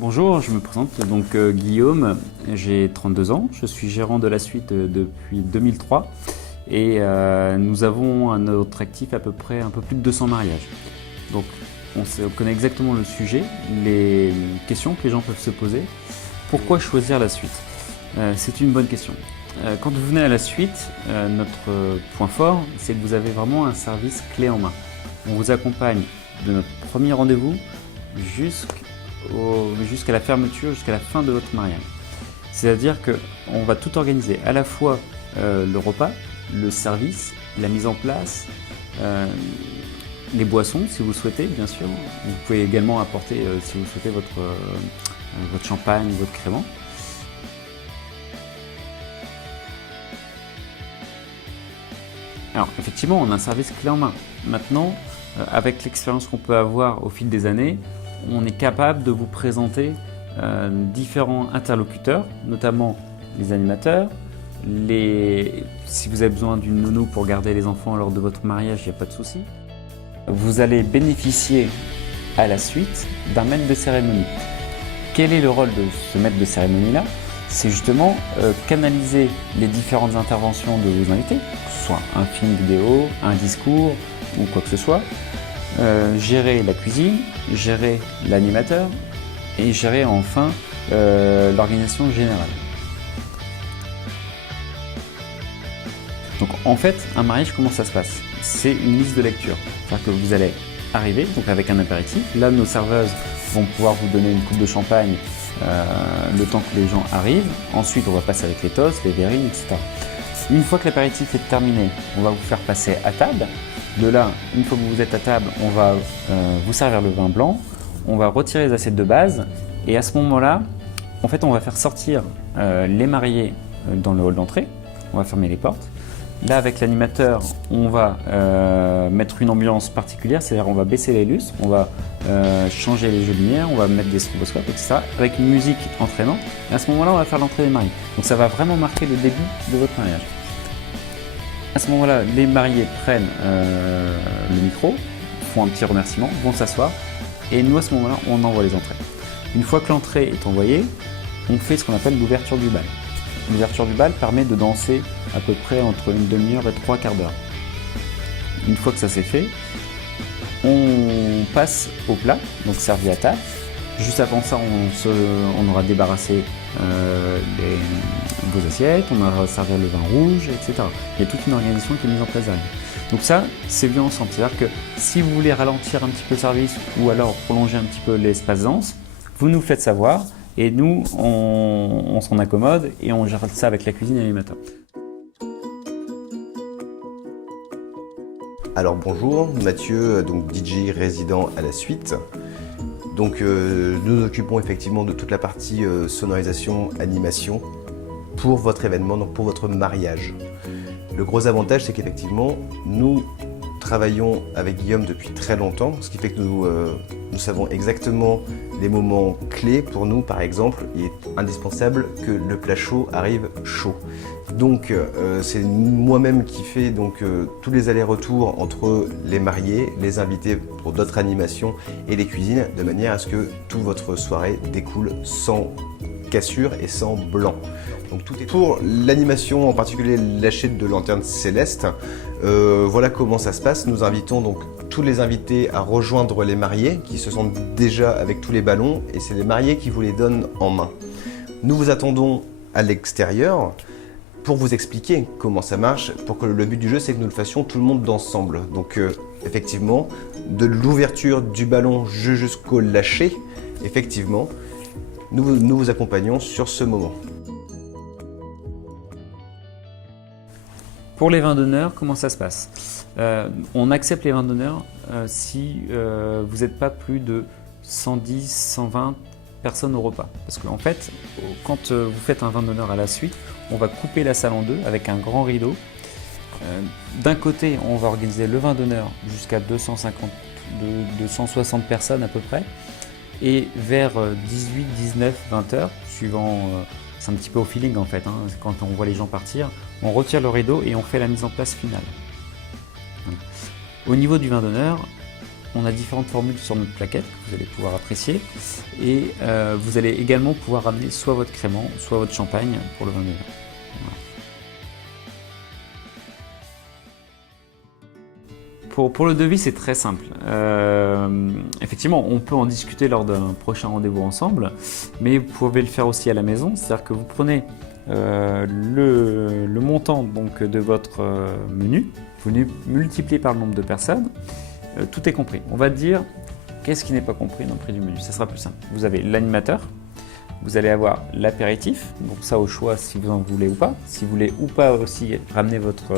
Bonjour, je me présente donc Guillaume, j'ai 32 ans, je suis gérant de la suite depuis 2003 et nous avons à notre actif à peu près un peu plus de 200 mariages. Donc on connaît exactement le sujet, les questions que les gens peuvent se poser. Pourquoi choisir la suite? C'est une bonne question. Quand vous venez à la suite, notre point fort, c'est que vous avez vraiment un service clé en main. On vous accompagne de notre premier rendez-vous jusqu'à la fermeture, jusqu'à la fin de votre mariage. C'est-à-dire qu'on va tout organiser, à la fois le repas, le service, la mise en place, les boissons si vous le souhaitez bien sûr. Vous pouvez également apporter si vous le souhaitez votre champagne, votre crémant. Alors effectivement on a un service clé en main. Maintenant avec l'expérience qu'on peut avoir au fil des années, on est capable de vous présenter différents interlocuteurs, notamment les animateurs, si vous avez besoin d'une nounou pour garder les enfants lors de votre mariage, il n'y a pas de souci. Vous allez bénéficier à la suite d'un maître de cérémonie. Quel est le rôle de ce maître de cérémonie-là? C'est justement canaliser les différentes interventions de vos invités, que ce soit un film vidéo, un discours ou quoi que ce soit, gérer la cuisine, gérer l'animateur et gérer enfin l'organisation générale. Donc en fait, un mariage, comment ça se passe? C'est une liste de lecture. C'est-à-dire que vous allez arriver donc avec un apéritif. Là, nos serveuses vont pouvoir vous donner une coupe de champagne le temps que les gens arrivent. Ensuite, on va passer avec les toasts, les verrines, etc. Une fois que l'apéritif est terminé, on va vous faire passer à table. De là, une fois que vous êtes à table, on va vous servir le vin blanc, on va retirer les assiettes de base et à ce moment-là, en fait, on va faire sortir les mariés dans le hall d'entrée, on va fermer les portes. Là, avec l'animateur, on va mettre une ambiance particulière, c'est-à-dire on va baisser les lustres, on va changer les jeux de lumière, on va mettre des stroboscopes, etc. avec une musique entraînante. Et à ce moment-là, on va faire l'entrée des mariés. Donc ça va vraiment marquer le début de votre mariage. À ce moment-là, les mariés prennent le micro, font un petit remerciement, vont s'asseoir et nous, à ce moment-là, on envoie les entrées. Une fois que l'entrée est envoyée, on fait ce qu'on appelle l'ouverture du bal. L'ouverture du bal permet de danser à peu près entre une demi-heure et 3/4 d'heure. Une fois que ça c'est fait, on passe au plat, donc servi à table. Juste avant ça, on aura débarrassé vos assiettes, on aura servi le vin rouge, etc. Il y a toute une organisation qui est mise en place derrière. Donc ça, c'est vu ensemble. C'est-à-dire que si vous voulez ralentir un petit peu le service ou alors prolonger un petit peu l'espace danse, vous nous faites savoir et nous, on s'en accommode et on gère ça avec la cuisine et l'animateur. Alors bonjour, Mathieu, donc DJ résident à la suite. Donc nous nous occupons effectivement de toute la partie sonorisation, animation pour votre événement, donc pour votre mariage. Le gros avantage, c'est qu'effectivement, nous travaillons avec Guillaume depuis très longtemps, ce qui fait que nous savons exactement les moments clés pour nous. Par exemple, il est indispensable que le plat chaud arrive chaud. Donc c'est moi-même qui fais tous les allers-retours entre les mariés, les invités pour d'autres animations et les cuisines, de manière à ce que toute votre soirée découle sans cassure et sans blanc. Donc tout est pour l'animation, en particulier l'achat de lanternes célestes. Voilà comment ça se passe. Nous invitons donc tous les invités à rejoindre les mariés qui se sentent déjà avec tous les ballons et c'est les mariés qui vous les donnent en main. Nous vous attendons à l'extérieur pour vous expliquer comment ça marche, pour que le but du jeu c'est que nous le fassions tout le monde ensemble. Donc effectivement, de l'ouverture du ballon jusqu'au lâcher, effectivement, nous vous accompagnons sur ce moment. Pour les vins d'honneur, comment ça se passe? On accepte les vins d'honneur si vous n'êtes pas plus de 110, 120 personnes au repas. Parce qu'en fait, quand vous faites un vin d'honneur à la suite, on va couper la salle en deux avec un grand rideau. D'un côté, on va organiser le vin d'honneur jusqu'à 250, 260 personnes à peu près. Et vers 18, 19, 20 heures, suivant, c'est un petit peu au feeling en fait, quand on voit les gens partir, on retire le rideau et on fait la mise en place finale. Au niveau du vin d'honneur, On a différentes formules sur notre plaquette que vous allez pouvoir apprécier et vous allez également pouvoir ramener soit votre crément, soit votre champagne pour le vin de Voilà. Pour le devis, c'est très simple. Effectivement, on peut en discuter lors d'un prochain rendez-vous ensemble, mais vous pouvez le faire aussi à la maison. C'est-à-dire que vous prenez le montant donc, de votre menu, vous multipliez par le nombre de personnes, tout est compris. On va dire qu'est-ce qui n'est pas compris dans le prix du menu. Ça sera plus simple. Vous avez l'animateur, vous allez avoir l'apéritif, donc ça au choix si vous en voulez ou pas. Si vous voulez ou pas aussi ramener votre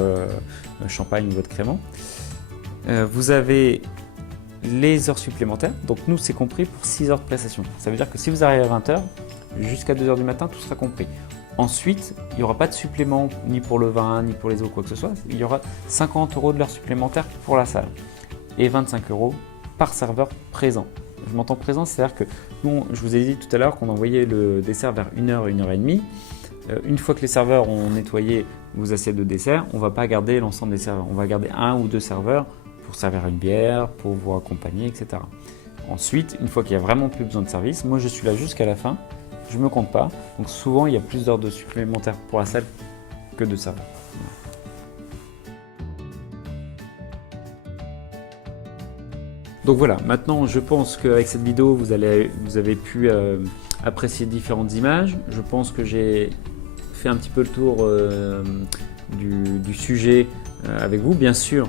champagne ou votre crément. Vous avez les heures supplémentaires, donc nous c'est compris pour 6 heures de prestation. Ça veut dire que si vous arrivez à 20h, jusqu'à 2h du matin, tout sera compris. Ensuite, il n'y aura pas de supplément ni pour le vin, ni pour les eaux, quoi que ce soit. Il y aura 50 € de l'heure supplémentaire pour la salle et 25 € par serveur présent. Je m'entends présent, c'est-à-dire que nous, je vous ai dit tout à l'heure qu'on envoyait le dessert vers 1h, 1h30. Une fois que les serveurs ont nettoyé vos assiettes de dessert, on ne va pas garder l'ensemble des serveurs. On va garder 1 ou 2 serveurs pour servir une bière, pour vous accompagner, etc. Ensuite, une fois qu'il n'y a vraiment plus besoin de service, moi je suis là jusqu'à la fin, je ne me compte pas. Donc souvent, il y a plus d'heures de supplémentaires pour la salle que de serveurs. Donc voilà, maintenant je pense qu'avec cette vidéo, vous avez pu apprécier différentes images. Je pense que j'ai fait un petit peu le tour du sujet avec vous. Bien sûr,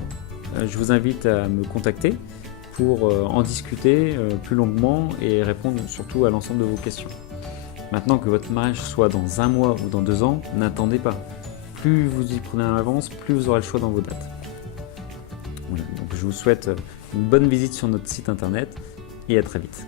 je vous invite à me contacter pour en discuter plus longuement et répondre surtout à l'ensemble de vos questions. Maintenant que votre mariage soit dans 1 mois ou dans 2 ans, n'attendez pas. Plus vous y prenez en avance, plus vous aurez le choix dans vos dates. Voilà, donc je vous souhaite une bonne visite sur notre site internet et à très vite.